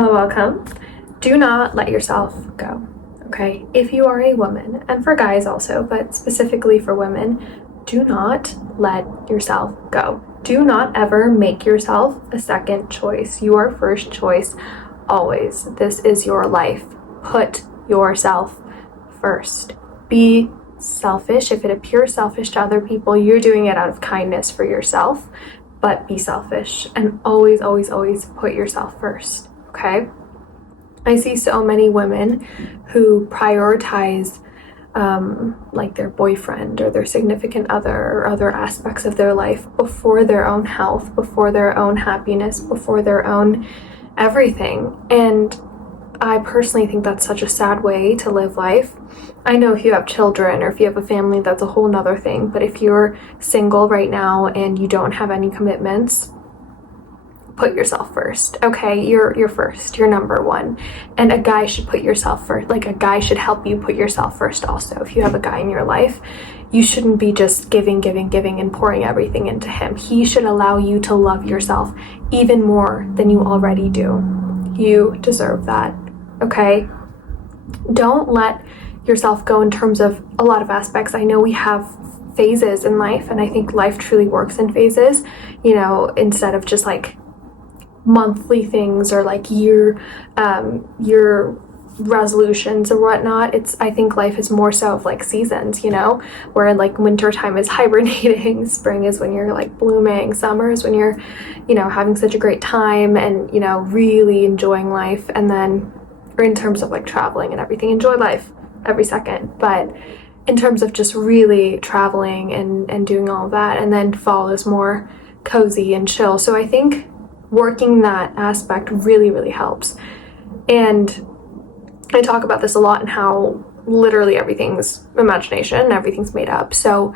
Hello, welcome. Do not let yourself go, okay? If you are a woman, and for guys also, but specifically for women, do not let yourself go. Do not ever make yourself a second choice. Your first choice, always. This is your life. Put yourself first. Be selfish. If it appears selfish to other people, you're doing it out of kindness for yourself, but be selfish and always, always, always put yourself first, okay? I see so many women who prioritize like their boyfriend or their significant other or other aspects of their life before their own health, before their own happiness, before their own everything. And I personally think that's such a sad way to live life. I know if you have children or if you have a family, that's a whole nother thing. But if you're single right now and you don't have any commitments, put yourself first, okay? You're first, you're number one. And a guy should put yourself first. Like, a guy should help you put yourself first also. If you have a guy in your life, you shouldn't be just giving and pouring everything into him. He should allow you to love yourself even more than you already do. You deserve that, okay? Don't let yourself go in terms of a lot of aspects. I know we have phases in life, and I think life truly works in phases, you know, instead of just like monthly things or like year resolutions or whatnot. I think life is more so of like seasons, you know, where like winter time is hibernating, spring is when you're like blooming, summer is when you're, you know, having such a great time and, you know, really enjoying life. And then, or in terms of like traveling and everything, enjoy life every second. But in terms of just really traveling and doing all of that, and then fall is more cozy and chill. So I think working that aspect really, really helps. And I talk about this a lot and how literally everything's imagination, everything's made up. So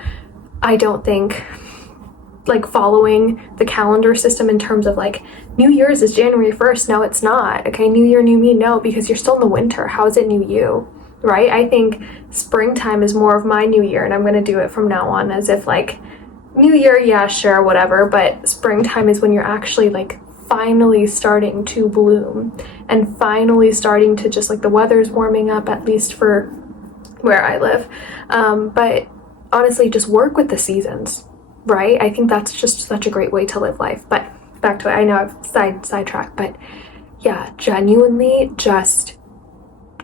I don't think like following the calendar system in terms of like New Year's is January 1st. No, it's not. Okay, New Year, new me. No, because you're still in the winter. How is it new you? Right? I think springtime is more of my new year, and I'm going to do it from now on as if like New Year, yeah, sure, whatever, but springtime is when you're actually like finally starting to bloom and finally starting to just like the weather's warming up, at least for where I live. But honestly, just work with the seasons, right? I think that's just such a great way to live life. But back to it, I know I've sidetracked, but yeah, genuinely just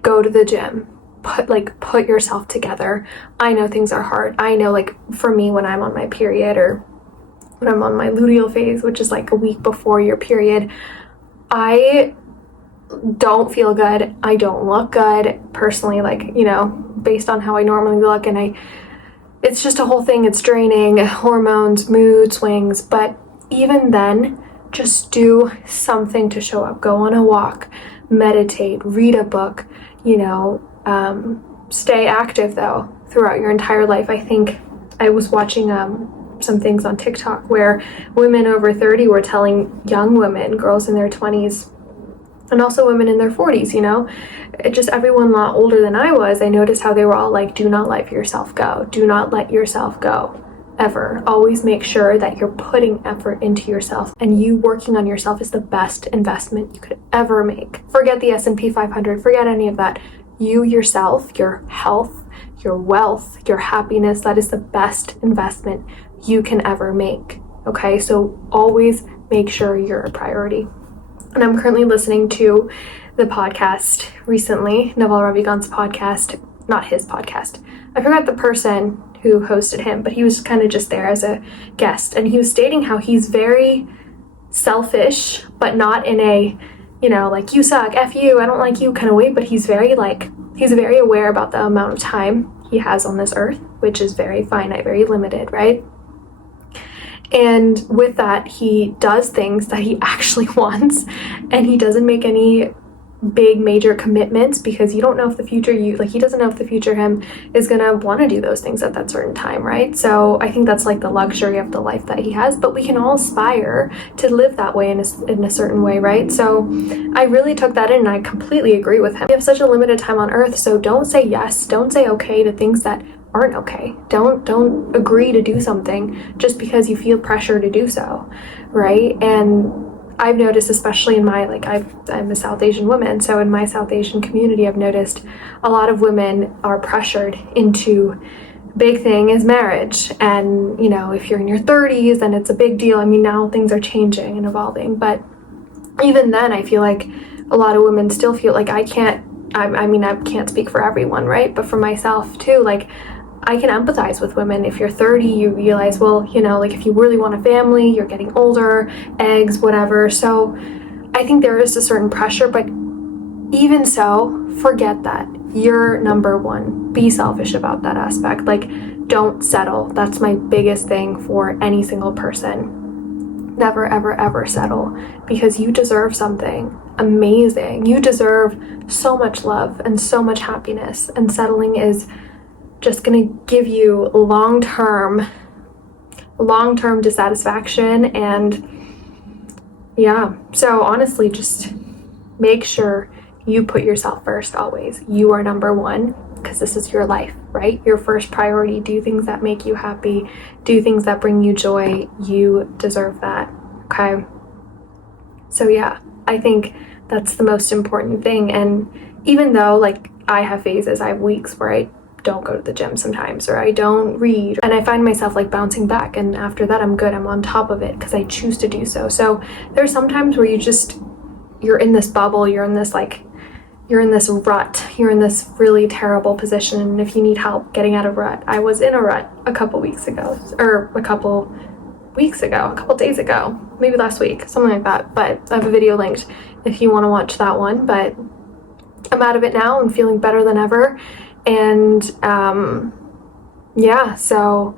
go to the gym. Put yourself together. I know things are hard. I know, like, for me, when I'm on my period or when I'm on my luteal phase, which is like a week before your period, I don't feel good. I don't look good personally, like, you know, based on how I normally look. And it's just a whole thing. It's draining, hormones, mood swings. But even then, just do something to show up. Go on a walk, meditate, read a book, you know, stay active though throughout your entire life. I think I was watching some things on TikTok where women over 30 were telling young women, girls in their 20s, and also women in their 40s, you know, just everyone a lot older than I was. I noticed how they were all like, do not let yourself go. Do not let yourself go. Ever. Always make sure that you're putting effort into yourself, and you working on yourself is the best investment you could ever make. Forget the S&P 500, forget any of that. You yourself, your health, your wealth, your happiness, that is the best investment you can ever make. Okay, so always make sure you're a priority. And I'm currently listening to the podcast recently, Naval Ravikant's podcast, not his podcast. I forgot the person who hosted him, but he was kind of just there as a guest. And he was stating how he's very selfish, but not in a, you know, like, you suck, F you, I don't like you kind of way, but he's very aware about the amount of time he has on this earth, which is very finite, very limited, right? And with that, he does things that he actually wants, and he doesn't make any big major commitments because you don't know if the future he doesn't know if the future him is gonna want to do those things at that certain time, right? So I think that's like the luxury of the life that he has, but we can all aspire to live that way in a certain way, right? So I really took that in, and I completely agree with him. We have such a limited time on earth, so don't say yes, don't say okay to things that aren't okay. Don't agree to do something just because you feel pressure to do so, right? And I've noticed, especially in my, like, I'm a South Asian woman, so in my South Asian community, I've noticed a lot of women are pressured into big thing is marriage. And, you know, if you're in your 30s, then it's a big deal. I mean, now things are changing and evolving, but even then, I feel like a lot of women still feel like I mean, I can't speak for everyone, right? But for myself too, like, I can empathize with women. If you're 30, you realize, well, you know, like, if you really want a family, you're getting older, eggs, whatever. So I think there is a certain pressure, but even so, forget that. You're number one. Be selfish about that aspect. Like, don't settle. That's my biggest thing for any single person. Never, ever, ever settle, because you deserve something amazing. You deserve so much love and so much happiness, and settling is just gonna give you long-term dissatisfaction. And yeah, so honestly, just make sure you put yourself first always. You are number one, because this is your life, right? Your first priority. Do things that make you happy. Do things that bring you joy. You deserve that, okay? So yeah, I think that's the most important thing. And even though, like, I have phases, I have weeks where I don't go to the gym sometimes, or I don't read, and I find myself like bouncing back, and after that I'm good, I'm on top of it because I choose to do so. So there's sometimes where you're in this bubble, you're in this rut, you're in this really terrible position, and if you need help getting out of rut, I was in a rut a couple days ago, maybe last week, something like that, but I have a video linked if you want to watch that one. But I'm out of it now and feeling better than ever. And yeah, so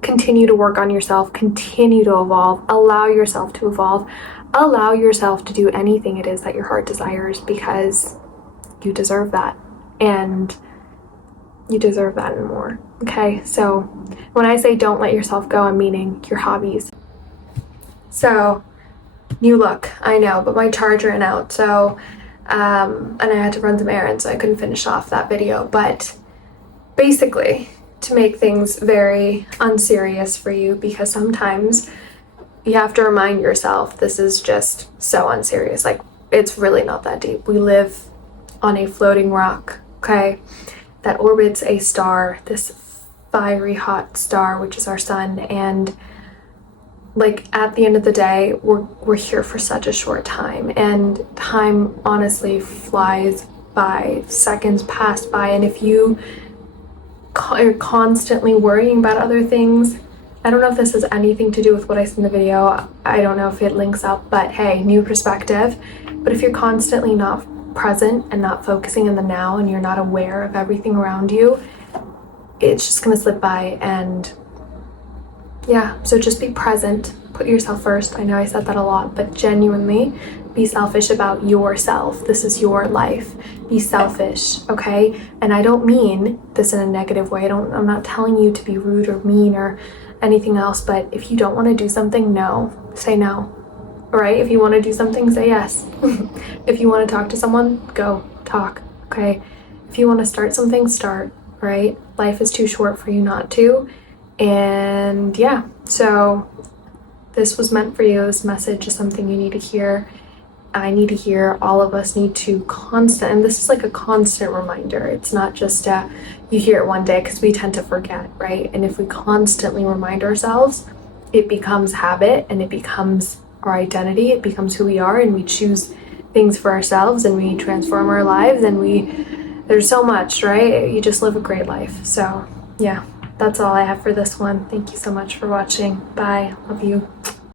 continue to work on yourself, continue to evolve, allow yourself to evolve, allow yourself to do anything it is that your heart desires, because you deserve that, and you deserve that and more. Okay, so when I say don't let yourself go, I'm meaning your hobbies. So, new look, I know, but my charge ran out, so and I had to run some errands, so I couldn't finish off that video. But basically, to make things very unserious for you, because sometimes you have to remind yourself this is just so unserious. Like, it's really not that deep. We live on a floating rock, okay, that orbits a star, this fiery hot star, which is our sun. And like, at the end of the day, we're here for such a short time, and time honestly flies by. Seconds pass by, and if you are constantly worrying about other things, I don't know if this has anything to do with what I said in the video, I don't know if it links up, but hey, new perspective. But if you're constantly not present and not focusing in the now, and you're not aware of everything around you, it's just gonna slip by. And yeah, so just be present, put yourself first. I know I said that a lot, but genuinely be selfish about yourself. This is your life. Be selfish, okay? And I don't mean this in a negative way. I'm not telling you to be rude or mean or anything else, but if you don't want to do something, no, say no. All right? If you want to do something, say yes. If you want to talk to someone, go talk, okay? If you want to start something, start, right? Life is too short for you not to. And yeah, so this was meant for you. This message is something you need to hear. I need to hear. All of us need to and this is like a constant reminder. It's not just you hear it one day, because we tend to forget, right? And if we constantly remind ourselves, it becomes habit, and it becomes our identity. It becomes who we are, and we choose things for ourselves, and we transform our lives, and there's so much, right? You just live a great life. So yeah, that's all I have for this one. Thank you so much for watching. Bye. Love you.